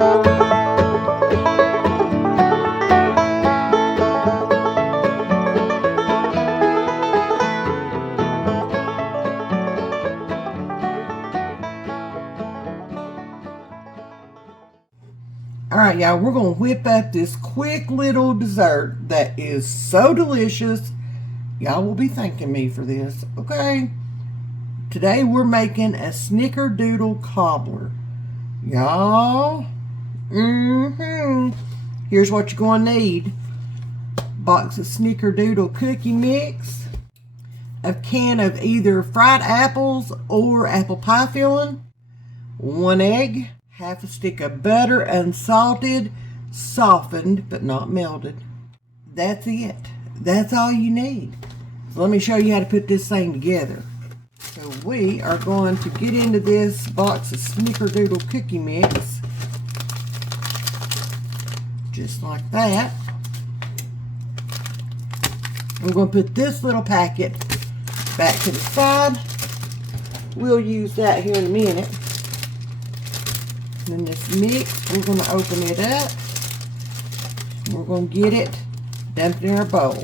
Alright, y'all, we're going to whip up this quick little dessert that is so delicious. Y'all will be thanking me for this, okay? Today we're making a Snickerdoodle Cobbler. Y'all, here's what you're going to need. Box of Snickerdoodle cookie mix, a can of either fried apples or apple pie filling, 1 egg, half a stick of butter, unsalted, softened but not melted. That's it. That's all you need. So let me show you how to put this thing together. So we are going to get into this box of Snickerdoodle cookie mix. Just like that. We're going to put this little packet back to the side. We'll use that here in a minute. And then this mix, we're going to open it up. We're going to get it dumped in our bowl.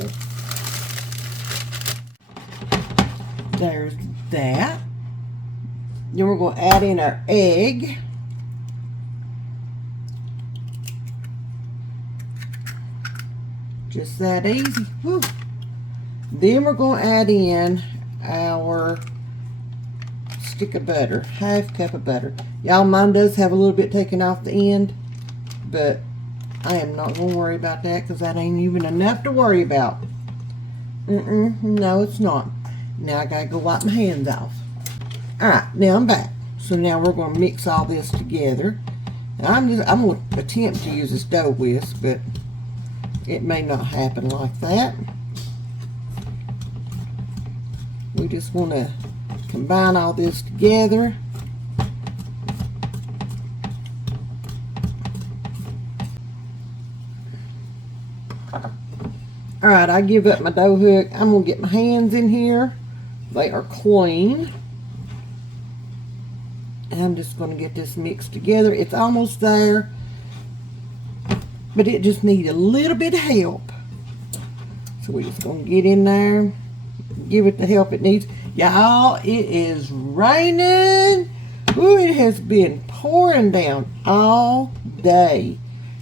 There's that. Then we're going to add in our egg. Just that easy. Woo. Then we're going to add in our stick of butter, half cup of butter. Y'all, mine does have a little bit taken off the end, but I am not going to worry about that because that ain't even enough to worry about. No, it's not. Now I got to go wipe my hands off. Alright, now I'm back. So now we're going to mix all this together. Now I'm going to attempt to use this dough whisk, but it may not happen like that. We just want to combine all this together. Alright, I give up my dough hook. I'm going to get my hands in here. They are clean. And I'm just going to get this mixed together. It's almost there, but it just needs a little bit of help. So we're just going to get in there, give it the help it needs. Y'all, it is raining. Ooh, it has been pouring down all day.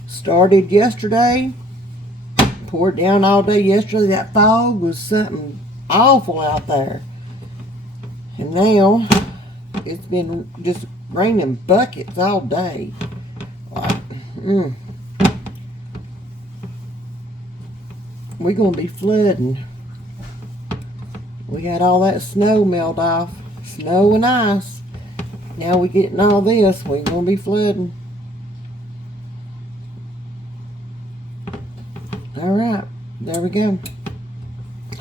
Started yesterday, poured down all day yesterday. That fog was something awful out there. And now it's been just raining buckets all day. Like, we're going to be flooding. We got all that snow melt off. Snow and ice. Now we're getting all this. We're going to be flooding. Alright. There we go.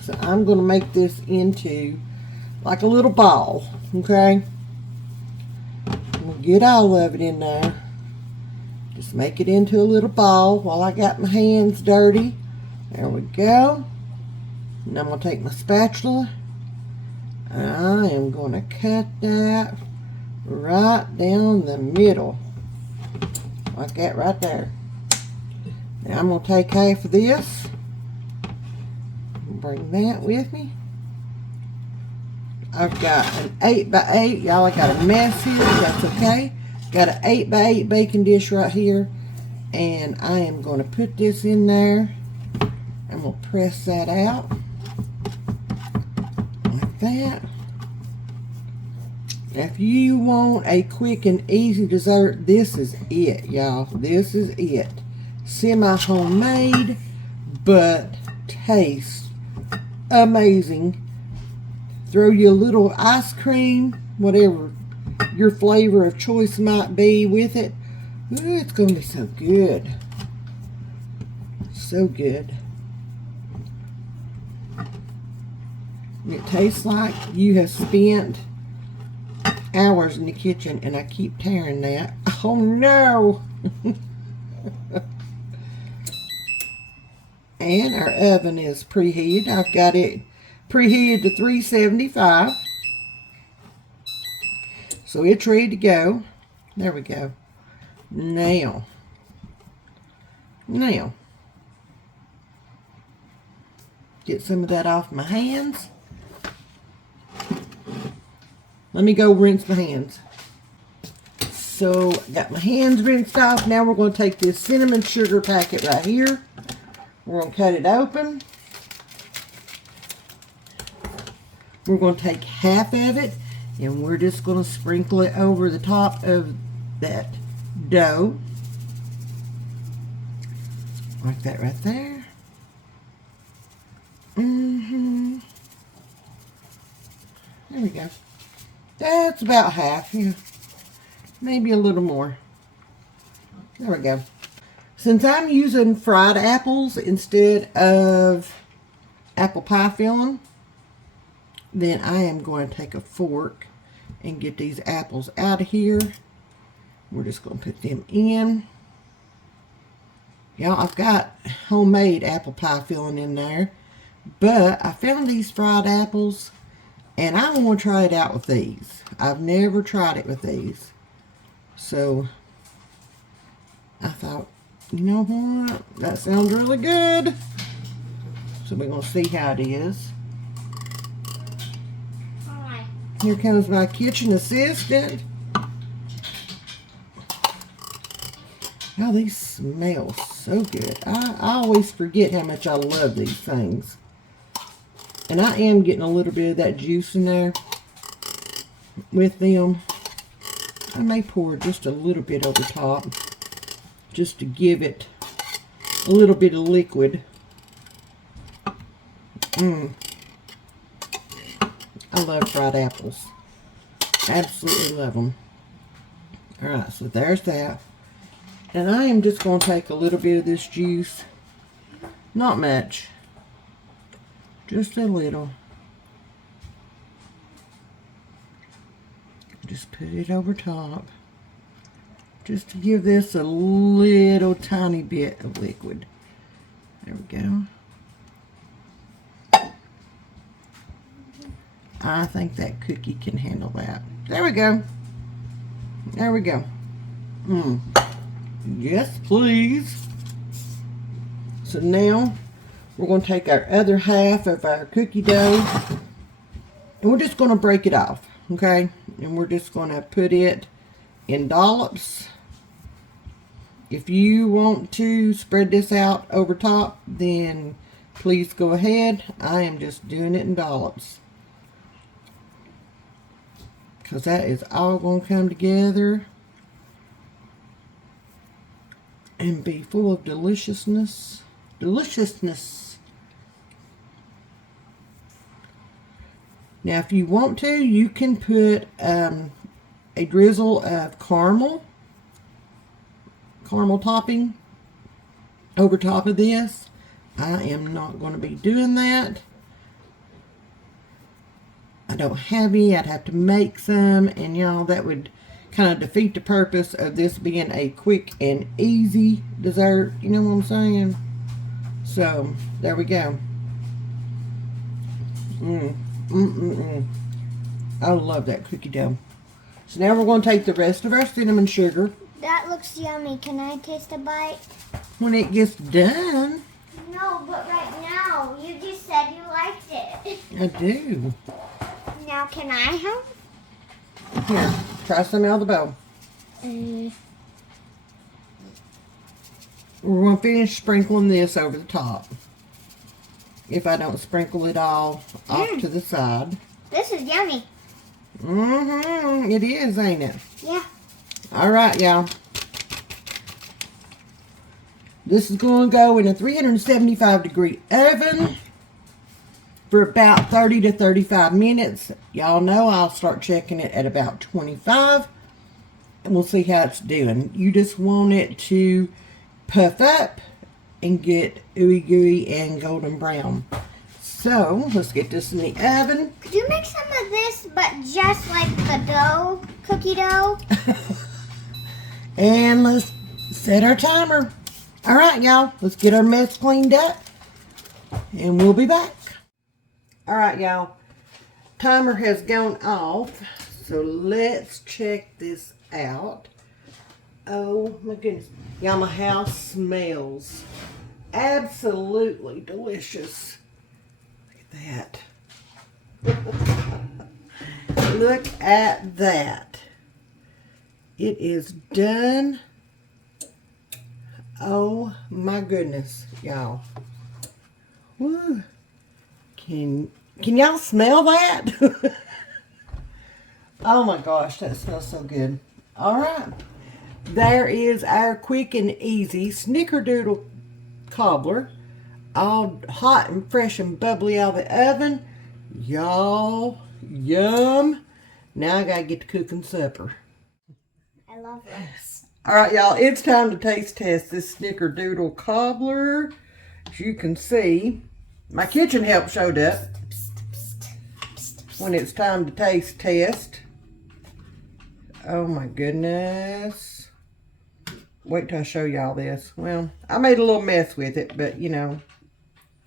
So I'm going to make this into like a little ball. Okay. We'll get all of it in there. Just make it into a little ball while I got my hands dirty. There we go. And I'm going to take my spatula. I am going to cut that right down the middle. Like that right there. Now I'm going to take half of this. Bring that with me. I've got an 8x8. Y'all, I got a mess here. That's okay. Got an 8x8 baking dish right here. And I am going to put this in there. I'm going to press that out. Like that. If you want a quick and easy dessert, this is it, y'all. This is it. Semi-homemade, but tastes amazing. Throw you a little ice cream, whatever your flavor of choice might be with it. Ooh, it's going to be so good. So good. It tastes like you have spent hours in the kitchen, and I keep tearing that. Oh no! And our oven is preheated. I've got it preheated to 375. So it's ready to go. There we go. Now, get some of that off my hands. Let me go rinse my hands. So, got my hands rinsed off. Now we're going to take this cinnamon sugar packet right here. We're going to cut it open. We're going to take half of it, and we're just going to sprinkle it over the top of that dough. Like that right there. There we go. That's about half, yeah. Maybe a little more. There we go. Since I'm using fried apples instead of apple pie filling, then I am going to take a fork and get these apples out of here. We're just going to put them in. Y'all, I've got homemade apple pie filling in there, but I found these fried apples, and I want to try it out with these. I've never tried it with these. So, I thought, you know what? That sounds really good. So, we're going to see how it is. Hi. Here comes my kitchen assistant. Oh, these smell so good. I always forget how much I love these things. And I am getting a little bit of that juice in there with them. I may pour just a little bit over top just to give it a little bit of liquid. I love fried apples. Absolutely love them. Alright, so there's that. And I am just going to take a little bit of this juice. Not much. Just a little. Just put it over top. Just to give this a little tiny bit of liquid. There we go. I think that cookie can handle that. There we go. There we go. Yes, please. So now we're going to take our other half of our cookie dough and we're just going to break it off, okay? And we're just going to put it in dollops. If you want to spread this out over top, then please go ahead. I am just doing it in dollops, because that is all going to come together and be full of deliciousness. Now, if you want to, you can put a drizzle of caramel topping over top of this. I am not going to be doing that. I don't have any. I'd have to make some, and y'all, that would kind of defeat the purpose of this being a quick and easy dessert. You know what I'm saying? So, there we go. I love that cookie dough. So now we're going to take the rest of our cinnamon sugar. That looks yummy. Can I taste a bite? When it gets done. No, but right now. You just said you liked it. I do. Now, can I help? Here, try some out of the bowl. We're going to finish sprinkling this over the top. If I don't sprinkle it all off to the side. This is yummy. It is, ain't it? Yeah. Alright, y'all. This is going to go in a 375-degree oven for about 30 to 35 minutes. Y'all know I'll start checking it at about 25. And we'll see how it's doing. You just want it to puff up and get ooey gooey and golden brown. So, let's get this in the oven. Could you make some of this, but just like the dough, cookie dough? And let's set our timer. Alright, y'all, let's get our mess cleaned up. And we'll be back. Alright, y'all, timer has gone off. So let's check this out. Oh my goodness. Y'all, my house smells absolutely delicious. Look at that. Look at that. It is done. Oh my goodness, y'all. Woo. Can y'all smell that? Oh my gosh, that smells so good. All right. There is our quick and easy Snickerdoodle Cobbler. All hot and fresh and bubbly out of the oven. Y'all, yum. Now I gotta get to cooking supper. I love this. All right, y'all, it's time to taste test this Snickerdoodle Cobbler. As you can see, my kitchen help showed up when it's time to taste test. Oh my goodness. Wait till I show y'all this. Well, I made a little mess with it, but you know,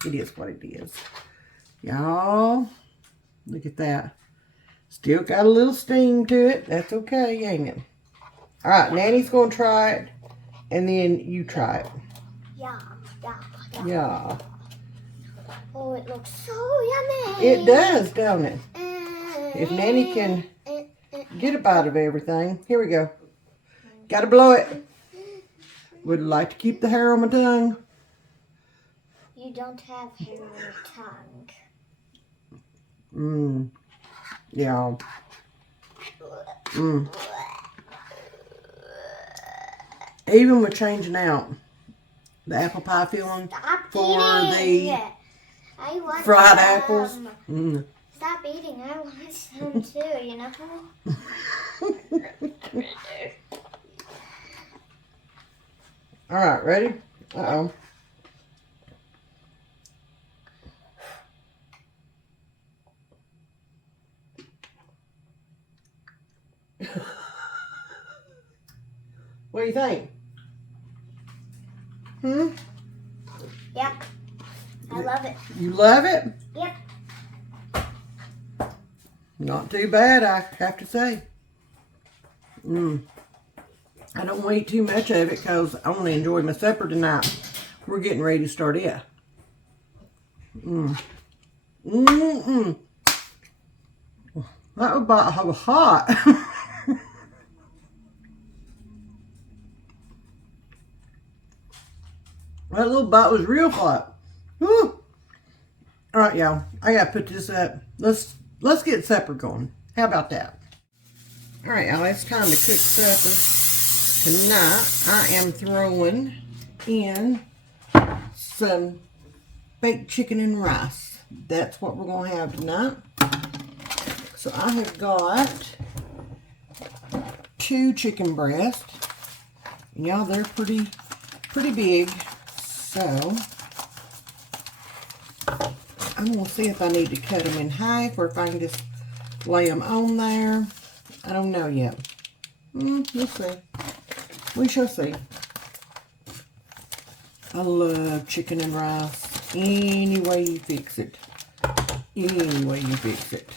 it is what it is. Y'all, look at that. Still got a little steam to it. That's okay, ain't it? All right, Nanny's going to try it, and then you try it. Yeah. Yeah. Oh, it looks so yummy. It does, don't it? If Nanny can get a bite of everything. Here we go. Got to blow it. Would like to keep the hair on my tongue. You don't have hair on your tongue. Yeah. Even with changing out the apple pie filling for the fried apples. Stop eating. I want some too, you know? All right, ready? Uh-oh. What do you think? Yep. I love it. You love it? Yep. Not too bad, I have to say. I don't want to eat too much of it because I want to enjoy my supper tonight. We're getting ready to start it. That was about hot. That little bite was real hot. Woo. All right, y'all. I gotta put this up. Let's get supper going. How about that? All right, y'all. It's time to cook supper. Tonight, I am throwing in some baked chicken and rice. That's what we're gonna have tonight. So I have got 2 chicken breasts. And y'all, they're pretty big. So I'm going to see if I need to cut them in half or if I can just lay them on there. I don't know yet. We'll see. We shall see. I love chicken and rice. Any way you fix it. Any way you fix it.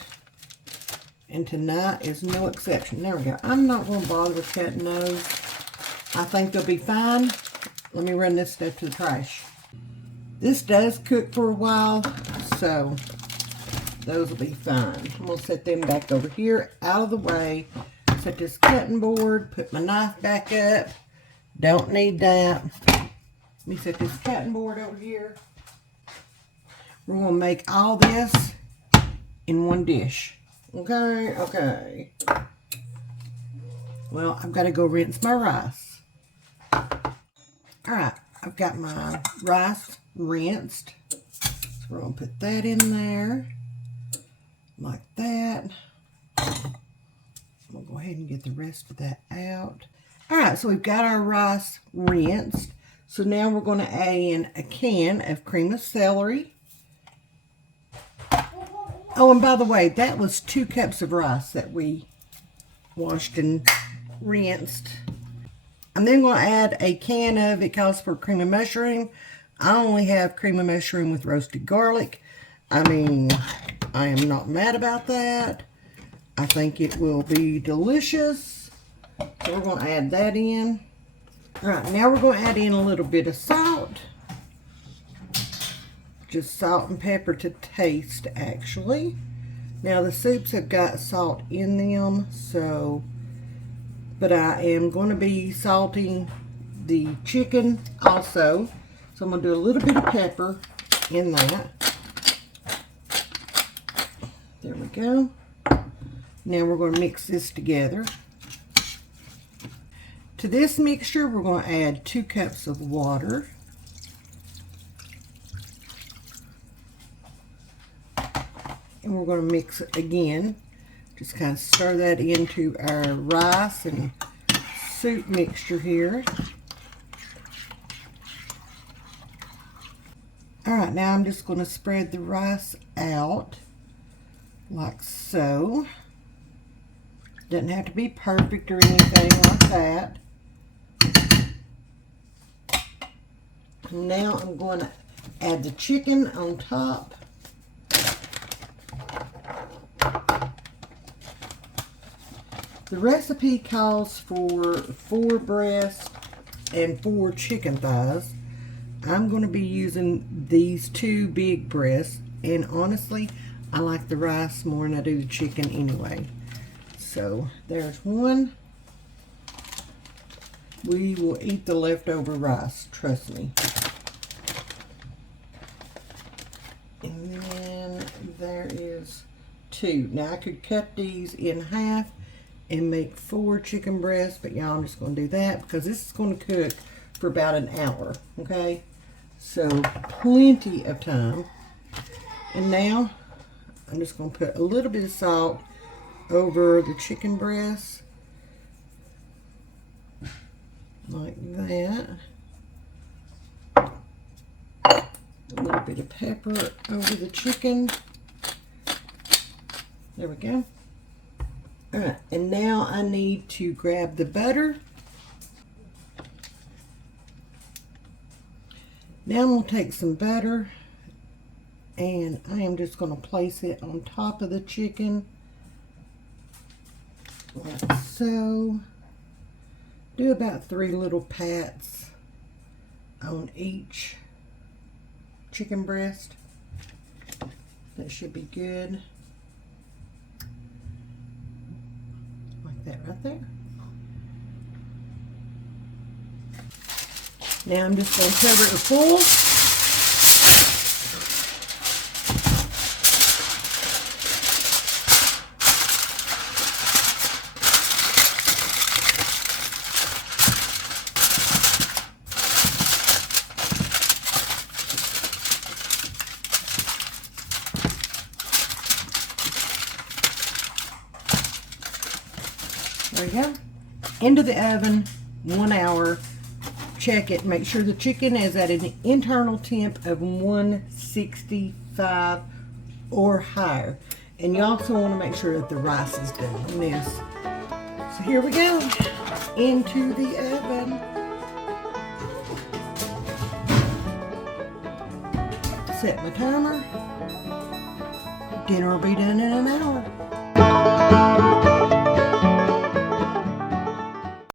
And tonight is no exception. There we go. I'm not going to bother with cutting those. I think they'll be fine. Let me run this stuff to the trash. This does cook for a while, so those will be fine. I'm going to set them back over here, out of the way. Set this cutting board, put my knife back up. Don't need that. Let me set this cutting board over here. We're going to make all this in one dish. Okay, okay. Well, I've got to go rinse my rice. Alright, I've got my rice rinsed. So we're going to put that in there. Like that. I'm going to go ahead and get the rest of that out. Alright, so we've got our rice rinsed. So now we're going to add in a can of cream of celery. Oh, and by the way, that was 2 cups of rice that we washed and rinsed. I'm then going to add a can of, it calls for cream of mushroom. I only have cream of mushroom with roasted garlic. I mean, I am not mad about that. I think it will be delicious. So we're going to add that in. Alright, now we're going to add in a little bit of salt. Just salt and pepper to taste, actually. Now the soups have got salt in them, so, but I am going to be salting the chicken also. So I'm going to do a little bit of pepper in that. There we go. Now we're going to mix this together. To this mixture, we're going to add 2 cups of water. And we're going to mix it again. Just kind of stir that into our rice and soup mixture here. Alright, now I'm just going to spread the rice out like so. Doesn't have to be perfect or anything like that. Now I'm going to add the chicken on top. The recipe calls for 4 breasts and 4 chicken thighs. I'm going to be using these 2 big breasts, and honestly, I like the rice more than I do the chicken anyway. So there's one. We will eat the leftover rice, trust me. And then there is 2. Now I could cut these in half and make 4 chicken breasts, but y'all, I'm just going to do that because this is going to cook for about an hour, okay? So plenty of time. And now I'm just going to put a little bit of salt over the chicken breasts, like that. A little bit of pepper over the chicken. There we go. Alright, and now I need to grab the butter. Now I'm going to take some butter and I am just going to place it on top of the chicken. Like so. Do about 3 little pats on each chicken breast. That should be good. Like that right there. Now I'm just going to cover it with foil. There you go. Into the oven, 1 hour. Check it. Make sure the chicken is at an internal temp of 165 or higher. And you also want to make sure that the rice is done on this. So here we go. Into the oven. Set my timer. Dinner will be done in an hour.